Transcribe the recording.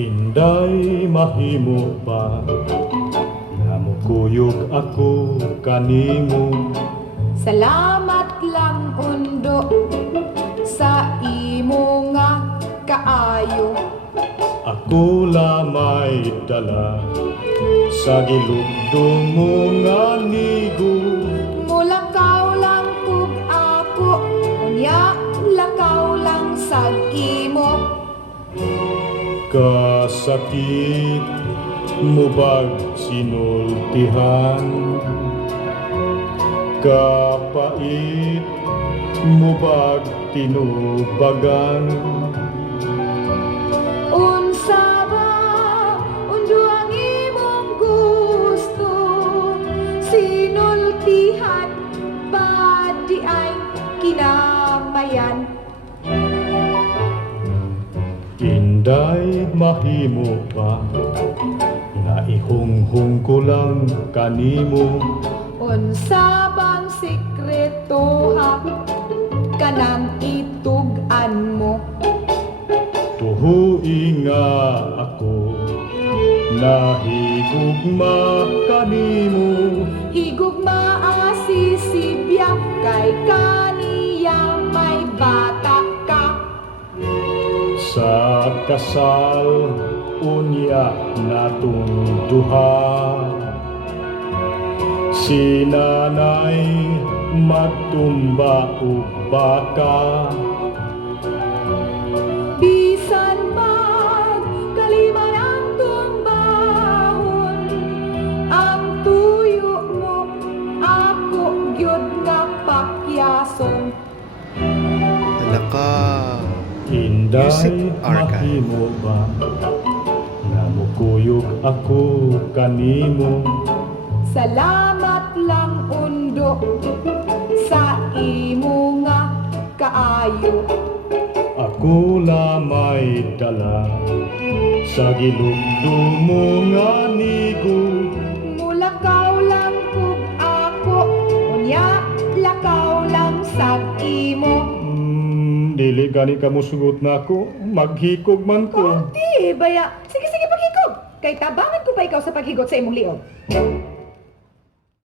Inday mahimo pa nga mukuyog ako kanimo. Salamat lang undo sa imo nga kaayo. Ako lamay dala sa gilugdong mo nga nigo. Mulakaw lang pug ako, unya lakaw lang sag imo. Kasakit mo bag sinultihan, kapait mo bag tinubagan. Unsa ba undo ang imong gusto, sinultihan ba di ay kinamayan? Inday mahimo pa nga ihunghung ko lang kanimo. Unsa bang sikreto ha kanang itugan mo? Tuhui nga ako nahigugma kanimo. Higugma asisibya kay kaniya may bata ka. Sa kasal unya natong duha, si nanay magtumba ug baka. Bisan mag kaliman ang tumbahon, ang tuyo mo ako gyud nga pakyason. Alaka. Inday Music Archive. mahimo ba nga mukuyog ako kanimo. Salamat lang undo sa imo nga kaayo. Ako lamay dala sa gilugdong mo nga nigo. Mulakaw lang pug ako, unya lakaw lang sag imo. Dili gani ka musugot na ako, maghikog man ko. Di baya, sige paghigog. Kay tabangan ko pa ikaw sa paghigot sa imong liog.